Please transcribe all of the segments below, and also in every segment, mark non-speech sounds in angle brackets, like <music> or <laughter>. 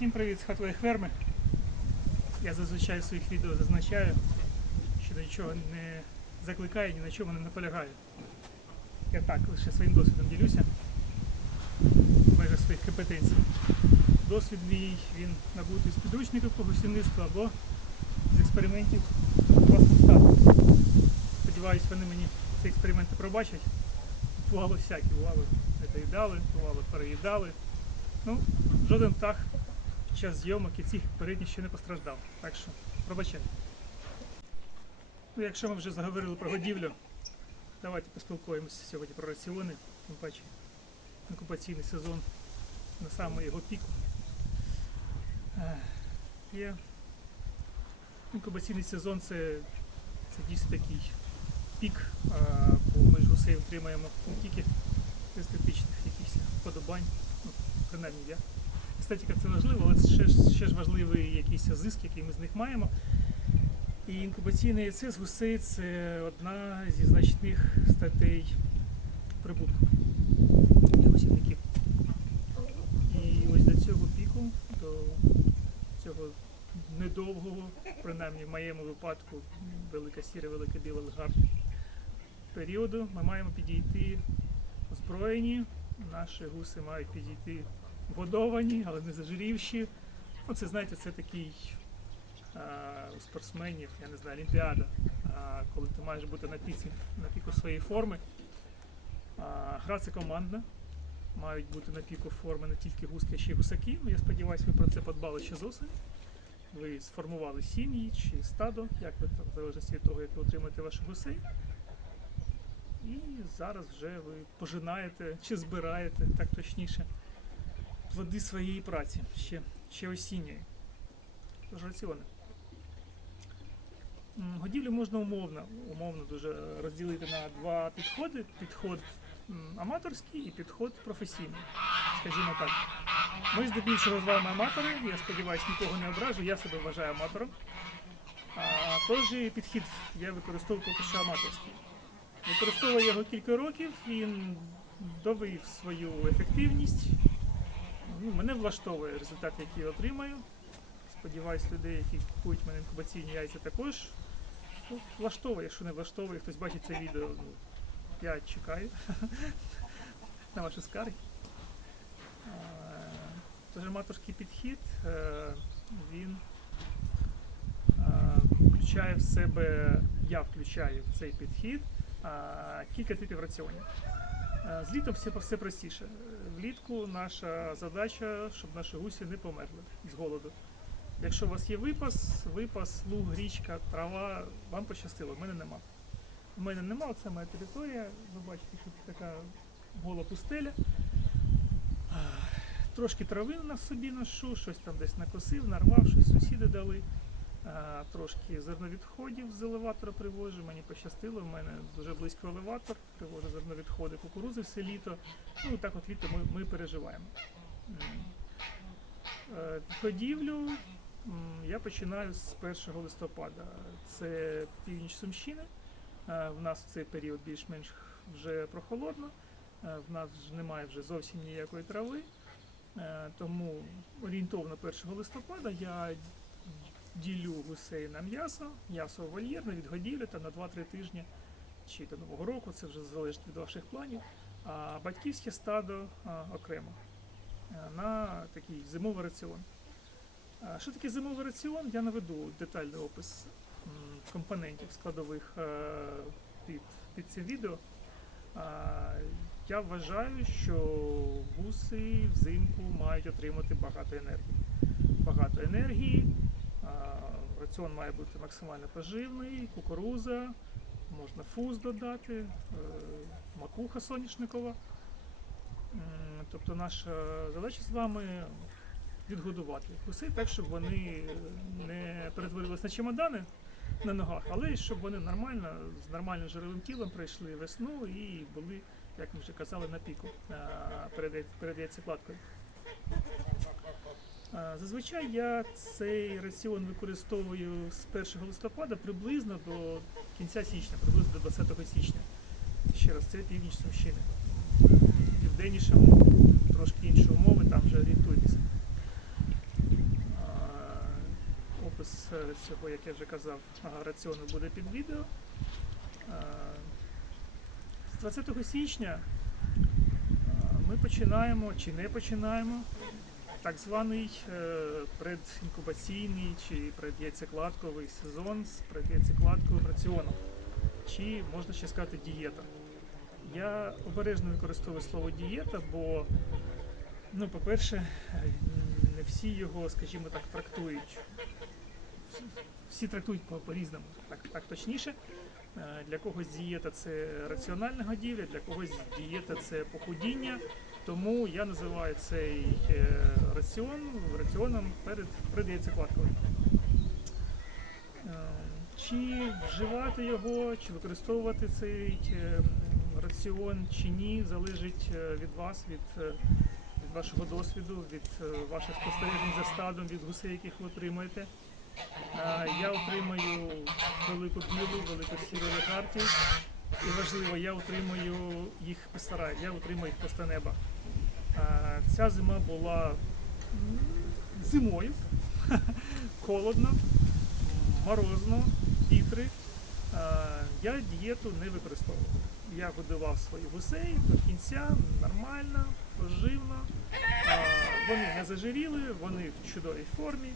Всім привіт з хатової ферми. Я зазвичай в своїх відео зазначаю, що до нічого не закликаю, ні на чому не наполягаю. Я так лише своїм досвідом ділюся в межах своїх компетенцій. Досвід мій він набутий з підручників по гусівництву або з експериментів власного стату. Сподіваюсь, вони мені ці експерименти пробачать. Бувало всякі, бувало недоїдали, бувало переїдали. Ну, жоден птах під час зйомок і цих передніх ще не постраждав. Так що пробачайте. Ну, якщо ми вже заговорили про годівлю, давайте поспілкуємося сьогодні про раціони. Тим паче інкубаційний сезон на самому його піку. Е, Є інкубаційний сезон це, це дійсно такий пік, а, бо ми ж гусей отримаємо не тільки естетичних якихось вподобань, ну, принаймні я. Естетика це важливо, але ще, ще ж важливий якийсь зиск, який ми з них маємо. І інкубаційне яйце з гусей це одна зі значних статей прибутку для гусівників. І ось до цього піку, до цього недовгого, принаймні в моєму випадку, велика сіра, велика біла легард періоду, ми маємо підійти озброєні. Наші гуси мають підійти годовані, але не зажирівші. Ну, це знаєте, це такий а, у спортсменів, я не знаю, олімпіада, а, коли ти маєш бути на піці, на піку своєї форми. А, гра це командна. Мають бути на піку форми не тільки гуски, а ще й гусаки. Ну, я сподіваюся, ви про це подбали ще з осені. Ви сформували сім'ї чи стадо, як ви там, в залежності від того, як ви отримаєте ваших гусей. І зараз вже ви пожинаєте чи збираєте, так точніше, плоди своєї праці ще, ще осінньої. Тож раціони. Годівлю можна умовно, умовно дуже розділити на два підходи: підход аматорський і підход професійний. Скажімо так. Ми здебільшого з вами аматори, я сподіваюся, нікого не ображу, я себе вважаю аматором. А, тож підхід я використовую поки що аматорський. Використовую його кілька років, він довів свою ефективність. Ну, мене влаштовує результат, який я отримаю. Сподіваюсь, людей, які купують мене інкубаційні яйця, також ну, влаштовує. Якщо не влаштовує, хтось бачить це відео, ну, я чекаю <laughs> на ваші скарги. Тож аматорський підхід, е, він включає в себе, я включаю в цей підхід кілька типів раціонів. Е, З літом все, все простіше. Влітку наша задача, щоб наші гусі не померли з голоду. Якщо у вас є випас, випас, луг, річка, трава, вам пощастило, в мене нема. У мене нема, це моя територія. Ви бачите, що така гола пустеля. Трошки трави на собі ношу, щось там десь накосив, нарвав, щось сусіди дали. А, Трошки зерновідходів з елеватора привожу. Мені пощастило, в мене дуже близько елеватор, привожу зерновідходи кукурузи все літо. Ну так от літо ми, ми переживаємо. Е, Годівлю м, я починаю з 1 листопада. Це північ Сумщини. Е, В нас в цей період більш-менш вже прохолодно. Е, В нас немає вже зовсім ніякої трави. Е, Тому орієнтовно 1 листопада я ділю гусей на м'ясо, м'ясо вольєрне від годівлі та на 2-3 тижні чи до Нового року, це вже залежить від ваших планів. А батьківське стадо а, окремо е, на такий зимовий раціон. А Що таке зимовий раціон? Я наведу детальний опис компонентів складових е, під, під цим відео. А, Я вважаю, що гуси взимку мають отримати багато енергії. Багато енергії, а, раціон має бути максимально поживний, кукуруза, можна фуз додати, е, макуха соняшникова. Тобто наша задача з вами відгодувати гусей так, щоб вони не перетворилися на чемодани на ногах, але щоб вони нормально, з нормальним жировим тілом пройшли весну і були, як ми вже казали, на піку а, перед, перед яйцекладкою. Зазвичай я цей раціон використовую з 1 листопада приблизно до кінця січня, приблизно до 20 січня. Ще раз, це північ Сумщини. Південнішому трошки інші умови, там вже орієнтуйтеся. цього, як я вже казав, раціону буде під відео. Е, З 20 січня е, ми починаємо чи не починаємо так званий е, предінкубаційний чи предяйцекладковий сезон з предяйцекладковим раціоном, чи можна ще сказати дієта. Я обережно використовую слово дієта, бо, ну, по-перше, е, не всі його, скажімо так, трактують. Всі трактують по- по-різному, так, так точніше. Е, Для когось дієта це раціональна годівля, для когось дієта це похудіння. Тому я називаю цей е, раціон раціоном перед, яйцекладкою. Е, Чи вживати його, чи використовувати цей раціон, чи ні, залежить від вас, від, від вашого досвіду, від ваших спостережень за стадом, від гусей, яких ви отримуєте. Я отримаю велику білу, велику сіру легартію. І важливо, я отримую їх пастара, я отримую їх просто неба. Ця зима була зимою, <laughs> холодно, морозно, вітри. Я дієту не використовував. Я годував своїх гусей до кінця нормально, поживно. Вони не зажиріли, вони в чудовій формі.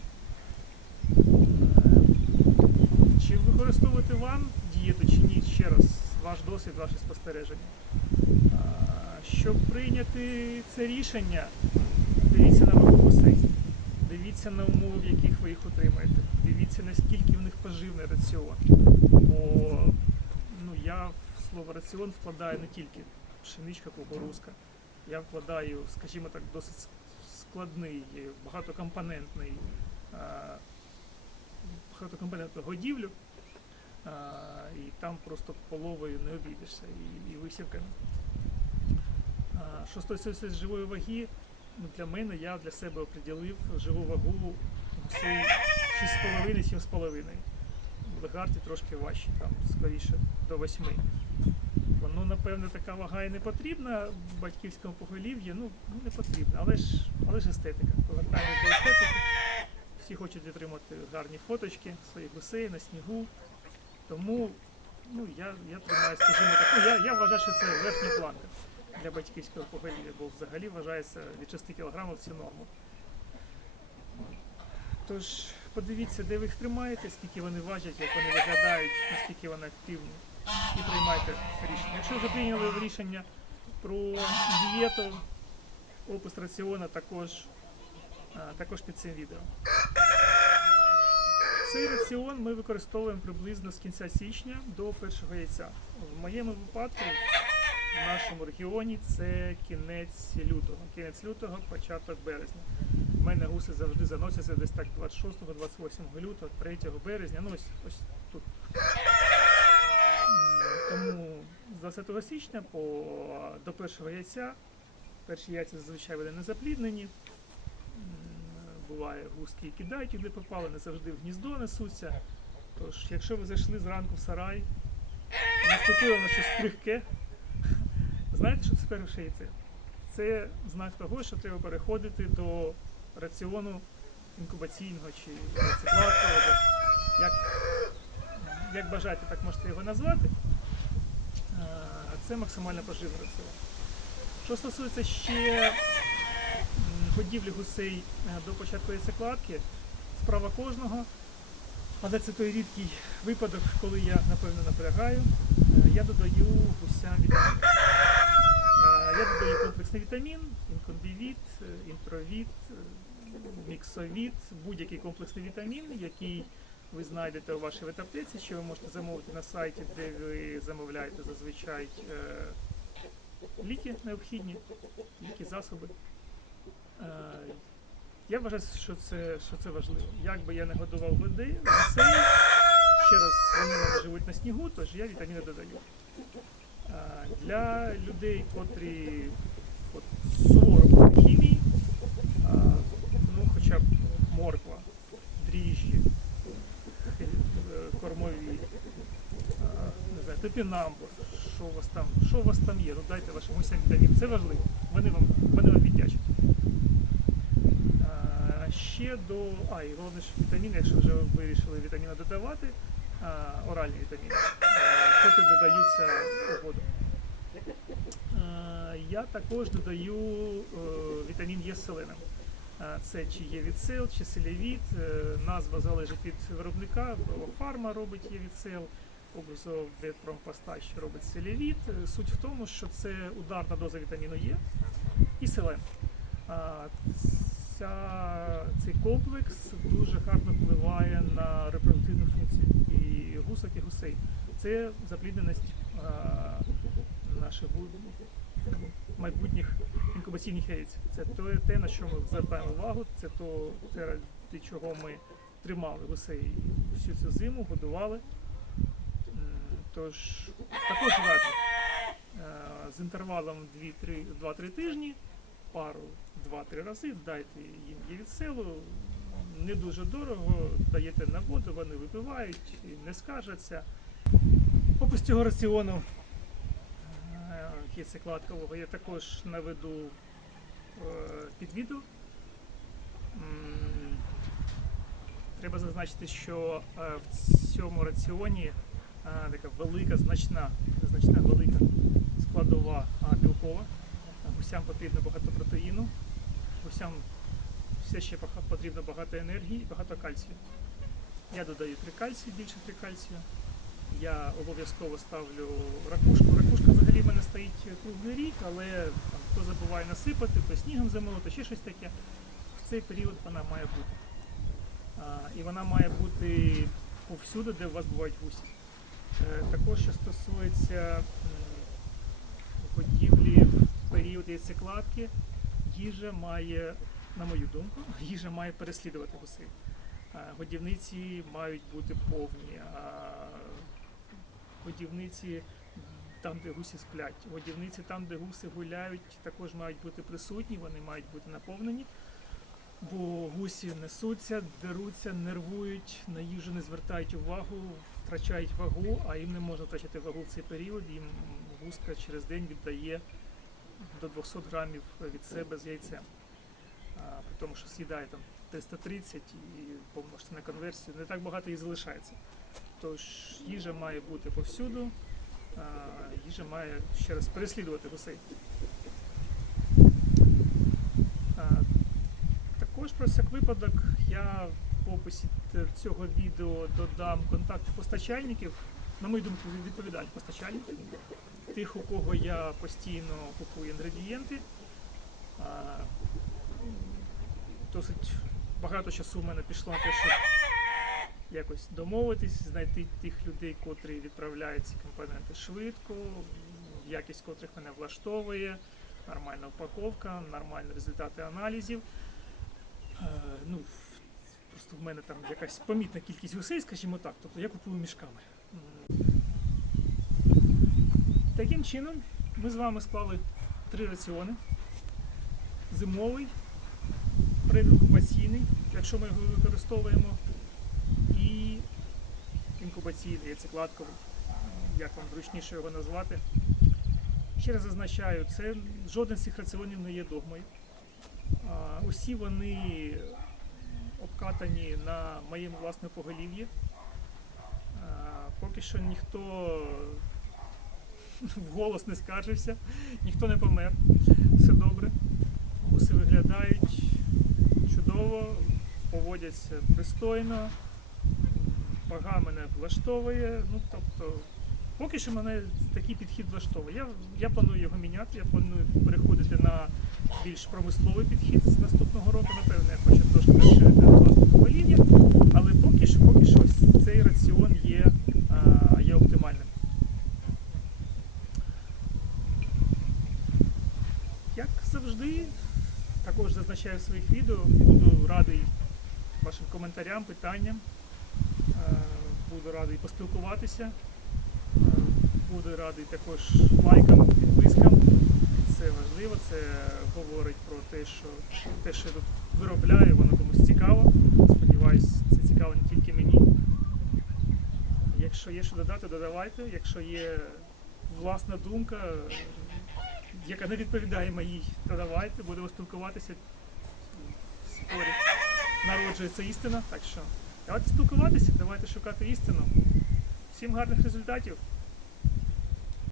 Чи використовувати вам дієту чи ні? Ще раз, ваш досвід, ваші спостереження. Щоб прийняти це рішення, дивіться на вагу гусей, дивіться на умови, в яких ви їх отримаєте. Дивіться, наскільки в них поживний раціон. Бо ну, я в слово раціон вкладаю не тільки пшеничка, кукурузка. Я вкладаю, скажімо так, досить складний, багатокомпонентний а, годівлю, а, і там просто половою не обійдешся і, і висівками. Що стосується живої ваги, ну, для мене я для себе оприділив живу вагу гусей 6,5-7,5. В легарді трошки важче, там скоріше до 8. Воно, напевно, така вага і не потрібна в батьківському поголів'ї, ну не потрібна, але ж, але ж естетика. Повертаємось до естетики. Всі хочуть отримати гарні фоточки своїх гусей на снігу. Тому ну, я, я тримаю, скажімо так, ну, я, я вважаю, що це верхня планка для батьківського поголів'я, бо взагалі вважається від 6 кг це норму. Тож подивіться, де ви їх тримаєте, скільки вони важать, як вони виглядають, наскільки вони активні, і приймайте рішення. Якщо вже прийняли рішення про дієту, опис раціона також, також під цим відео. Цей раціон ми використовуємо приблизно з кінця січня до першого яйця. В моєму випадку в нашому регіоні це кінець лютого. Кінець лютого, початок березня. У мене гуси завжди заносяться десь так 26-28 лютого, 3 березня, ну ось, ось тут. Тому з 20 січня по, до першого яйця, перші яйця зазвичай вони не запліднені. Буває гуски кидають, куди попали, не завжди в гніздо несуться. Тож, якщо ви зайшли зранку в сарай, наступило на щось крихке, знаєте, що це перше яйце? Це знак того, що треба переходити до раціону інкубаційного чи рецикладкового. Як, як бажаєте, так можете його назвати. Це максимально поживний раціон. Що стосується ще годівлі гусей е, до початку яйцекладки, справа кожного. Але це той рідкий випадок, коли я напевно наполягаю. Е, Я додаю гусям вітамін. Е, Я додаю комплексний вітамін, інконбівіт, е, інтровіт, міксовіт, будь-який комплексний вітамін, який ви знайдете у вашій ветаптеці, що ви можете замовити на сайті, де ви замовляєте зазвичай ліки необхідні, ліки, засоби. Е, Я вважаю, що це, що це важливо. Як би я не годував води, гусей, ще раз вони живуть на снігу, тож я вітаміни додаю. Е, Для людей, котрі от, суворо проти хімії, е, ну хоча б морква, дріжджі, кормові, не знаю, топінамбур, що у вас там, що у вас там є, ну дайте вашим гусям вітамін. Це важливо. Вони вам, вони вам віддячать. Е, ще до. А, і головне ж вітаміни, якщо вже ви вирішили вітаміни додавати, а, оральні вітаміни, а, котрі додаються у воду. Е, Я також додаю е, вітамін Е з селеном. Е, Це чи є відсел, чи селявіт. Е, Назва залежить від виробника. Фарма робить є відсел, Образов Ветпромпостач робить селявіт. Е, Суть в тому, що це ударна доза вітаміну Е і селен. Ця, цей комплекс дуже гарно впливає на репродуктивну функцію і гусок, і гусей. Це заплідненість наших майбутніх інкубаційних яєць. Це те, те, на що ми звертаємо увагу, це то, те, ради чого ми тримали гусей всю цю зиму, годували. Тож також раджу е, з інтервалом 2-3 тижні, пару 2-3 рази дайте їм є від селу. Не дуже дорого, даєте на воду, вони випивають, не скаржаться. Опис цього раціону е, кіцекладкового я також наведу е, під відео. Треба зазначити, що е, в цьому раціоні така велика, значна, значна велика складова білкова. Гусям потрібно багато протеїну, гусям все ще потрібно багато енергії і багато кальцію. Я додаю три кальцію, більше три кальцію. Я обов'язково ставлю ракушку. Ракушка взагалі в мене стоїть круглий рік, але там, хто забуває насипати, то снігом замолоти, ще щось таке. В цей період вона має бути. А, і вона має бути повсюди, де у вас бувають гусі. Е, також, що стосується м, годівлі в період яйцекладки, їжа має, на мою думку, <laughs> їжа має переслідувати гусей. Годівниці мають бути повні. Годівниці там, де гусі сплять. Годівниці там, де гуси гуляють, також мають бути присутні, вони мають бути наповнені. Бо гусі несуться, деруться, нервують, на їжу не звертають увагу, втрачають вагу, а їм не можна втрачати вагу в цей період. Їм гуска через день віддає до 200 грамів від себе з яйцем. При тому, що з'їдає там 330 і помножте на конверсію, не так багато її залишається. Тож їжа має бути повсюду, їжа має ще раз переслідувати гусей. Також про всяк випадок я в описі цього відео додам контакти постачальників, на мою думку, відповідальних постачальників, тих, у кого я постійно купую інгредієнти. Досить багато часу в мене пішло на те, щоб якось домовитись, знайти тих людей, котрі відправляють ці компоненти швидко, якість котрих мене влаштовує, нормальна упаковка, нормальні результати аналізів. Ну, просто в мене там якась помітна кількість гусей, скажімо так, тобто я купую мішками. Таким чином, ми з вами склали три раціони. Зимовий, предінкубаційний, якщо ми його використовуємо, і інкубаційний, яйцекладковий, як вам зручніше його назвати. Ще раз зазначаю, це жоден з цих раціонів не є догмою. А, Усі вони обкатані на моєму власному поголів'ї. Поки що ніхто <laughs> вголос не скаржився, ніхто не помер. Все добре. Уси виглядають чудово, поводяться пристойно, вага мене влаштовує. Ну, тобто, поки що мене такий підхід влаштовує. Я, я планую його міняти, я планую переходити на більш промисловий підхід з наступного року. Напевно, я хочу трошки розширити власне покоління, але поки що, поки що ось цей раціон є, а, є оптимальним. Як завжди, також зазначаю своїх відео, буду радий вашим коментарям, питанням. Е, Буду радий поспілкуватися. Е, Буду радий також лайкам, підпискам. Це важливо, це говорить про те, що те, що я тут виробляю, воно комусь цікаво. Сподіваюсь, це цікаво не тільки мені. Якщо є що додати, додавайте. Якщо є власна думка, яка не відповідає моїй, то давайте будемо спілкуватися спорі народжується істина. Так що давайте спілкуватися, давайте шукати істину. Всім гарних результатів.